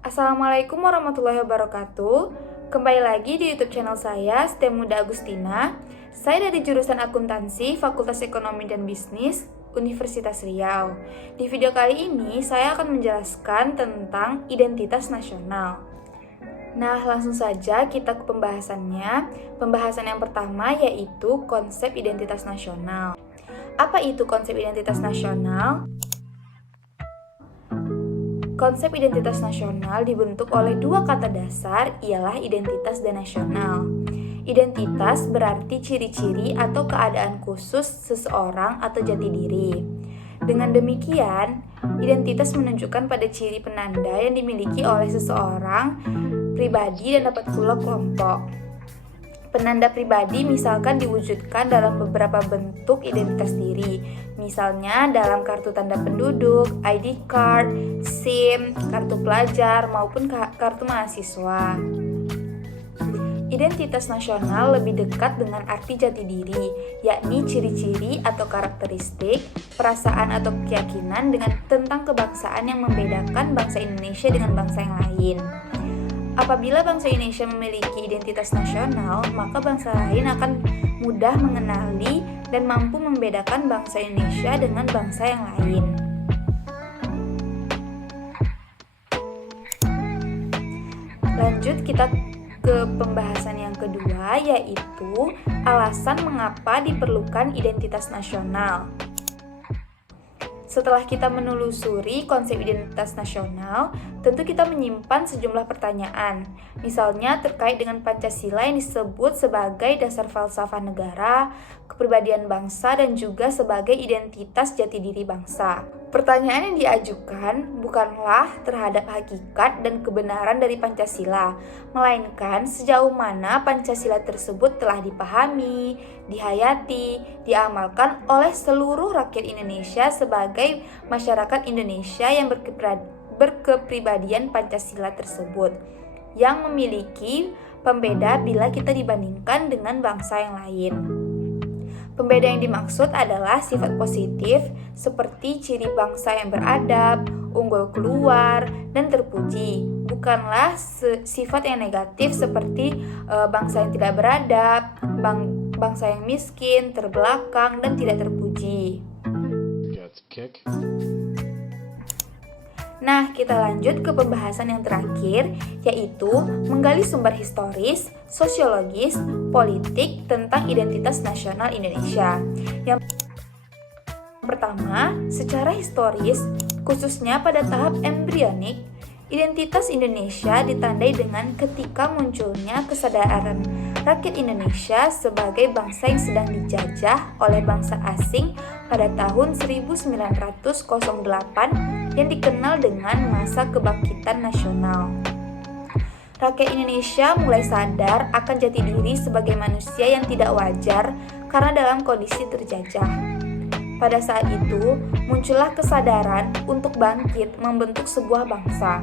Assalamualaikum warahmatullahi wabarakatuh. Kembali lagi di YouTube channel saya, STEM Muda Agustina. Saya dari jurusan Akuntansi, Fakultas Ekonomi dan Bisnis, Universitas Riau. Di video kali ini, saya akan menjelaskan tentang identitas nasional. Nah, langsung saja kita ke pembahasannya. Pembahasan yang pertama yaitu konsep identitas nasional. Apa itu konsep identitas nasional? Konsep identitas nasional dibentuk oleh dua kata dasar, ialah identitas dan nasional. Identitas berarti ciri-ciri atau keadaan khusus seseorang atau jati diri. Dengan demikian, identitas menunjukkan pada ciri penanda yang dimiliki oleh seseorang, pribadi, dan dapat pula kelompok. Penanda pribadi misalkan diwujudkan dalam beberapa bentuk identitas diri, misalnya dalam kartu tanda penduduk, ID card, SIM, kartu pelajar, maupun kartu mahasiswa. Identitas nasional lebih dekat dengan arti jati diri, yakni ciri-ciri atau karakteristik, perasaan atau keyakinan tentang kebangsaan yang membedakan bangsa Indonesia dengan bangsa yang lain. Apabila bangsa Indonesia memiliki identitas nasional, maka bangsa lain akan mudah mengenali dan mampu membedakan bangsa Indonesia dengan bangsa yang lain. Lanjut kita ke pembahasan yang kedua, yaitu alasan mengapa diperlukan identitas nasional. Setelah kita menelusuri konsep identitas nasional, tentu kita menyimpan sejumlah pertanyaan. Misalnya terkait dengan Pancasila yang disebut sebagai dasar falsafah negara, kepribadian bangsa, dan juga sebagai identitas jati diri bangsa. Pertanyaan yang diajukan bukanlah terhadap hakikat dan kebenaran dari Pancasila, melainkan sejauh mana Pancasila tersebut telah dipahami, dihayati, diamalkan oleh seluruh rakyat Indonesia sebagai masyarakat Indonesia yang berkepribadian Pancasila tersebut, yang memiliki pembeda bila kita dibandingkan dengan bangsa yang lain. Pembeda yang dimaksud adalah sifat positif seperti ciri bangsa yang beradab, unggul keluar, dan terpuji. Bukanlah sifat yang negatif seperti bangsa yang tidak beradab, bangsa yang miskin, terbelakang, dan tidak terpuji. Nah, kita lanjut ke pembahasan yang terakhir, yaitu menggali sumber historis, sosiologis, politik tentang identitas nasional Indonesia. Yang pertama, secara historis, khususnya pada tahap embrionik, identitas Indonesia ditandai dengan ketika munculnya kesadaran rakyat Indonesia sebagai bangsa yang sedang dijajah oleh bangsa asing pada tahun 1908 yang dikenal dengan masa kebangkitan nasional. Rakyat Indonesia mulai sadar akan jati diri sebagai manusia yang tidak wajar karena dalam kondisi terjajah. Pada saat itu, muncullah kesadaran untuk bangkit membentuk sebuah bangsa.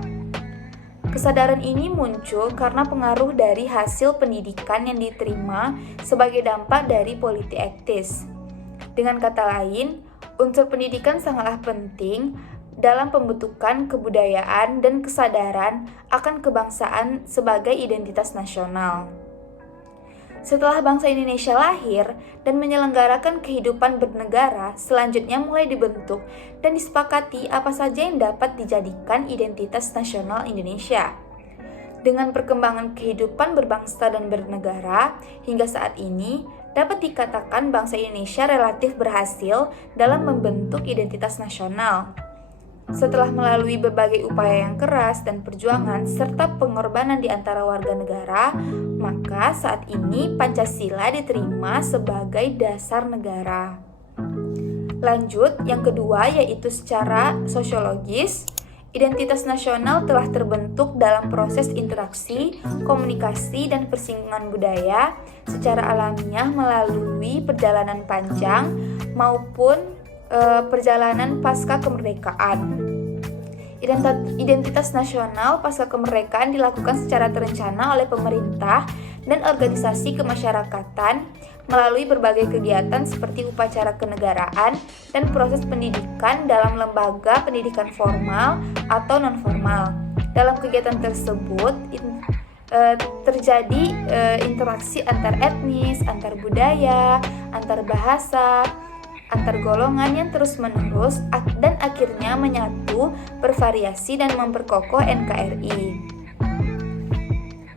Kesadaran ini muncul karena pengaruh dari hasil pendidikan yang diterima sebagai dampak dari politik etis. Dengan kata lain, unsur pendidikan sangatlah penting dalam pembentukan kebudayaan dan kesadaran akan kebangsaan sebagai identitas nasional. Setelah bangsa Indonesia lahir dan menyelenggarakan kehidupan bernegara, selanjutnya mulai dibentuk dan disepakati apa saja yang dapat dijadikan identitas nasional Indonesia. Dengan perkembangan kehidupan berbangsa dan bernegara, hingga saat ini dapat dikatakan bangsa Indonesia relatif berhasil dalam membentuk identitas nasional. Setelah melalui berbagai upaya yang keras dan perjuangan serta pengorbanan di antara warga negara, maka saat ini Pancasila diterima sebagai dasar negara. Lanjut, yang kedua yaitu secara sosiologis. Identitas nasional telah terbentuk dalam proses interaksi, komunikasi, dan persinggungan budaya secara alamiah melalui perjalanan panjang maupun perjalanan pasca kemerdekaan. Identitas nasional pasca kemerdekaan dilakukan secara terencana oleh pemerintah dan organisasi kemasyarakatan melalui berbagai kegiatan seperti upacara kenegaraan dan proses pendidikan dalam lembaga pendidikan formal atau non-formal. Dalam kegiatan tersebut terjadi interaksi antar etnis, antar budaya, antar bahasa, antar golongan yang terus-menerus dan akhirnya menyatu, bervariasi dan memperkokoh NKRI.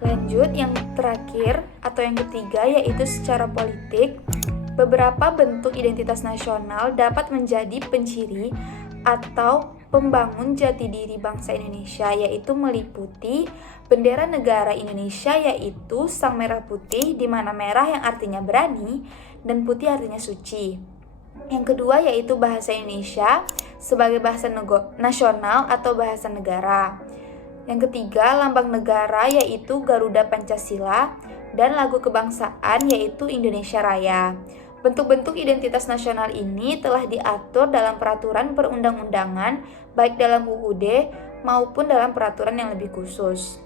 Lanjut yang terakhir atau yang ketiga yaitu secara politik. Beberapa bentuk identitas nasional dapat menjadi penciri atau pembangun jati diri bangsa Indonesia, yaitu meliputi bendera negara Indonesia yaitu sang merah putih, di mana merah yang artinya berani dan putih artinya suci. Yang kedua yaitu bahasa Indonesia sebagai bahasa nasional atau bahasa negara. Yang ketiga lambang negara yaitu Garuda Pancasila dan lagu kebangsaan yaitu Indonesia Raya. Bentuk-bentuk identitas nasional ini telah diatur dalam peraturan perundang-undangan baik dalam UUD maupun dalam peraturan yang lebih khusus.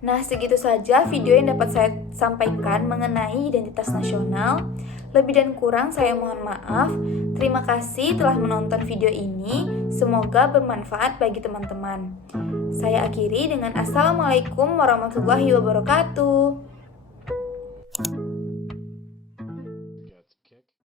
Nah, segitu saja video yang dapat saya sampaikan mengenai identitas nasional. Lebih dan kurang saya mohon maaf. Terima kasih telah menonton video ini. Semoga bermanfaat bagi teman-teman. Saya akhiri dengan Assalamualaikum warahmatullahi wabarakatuh.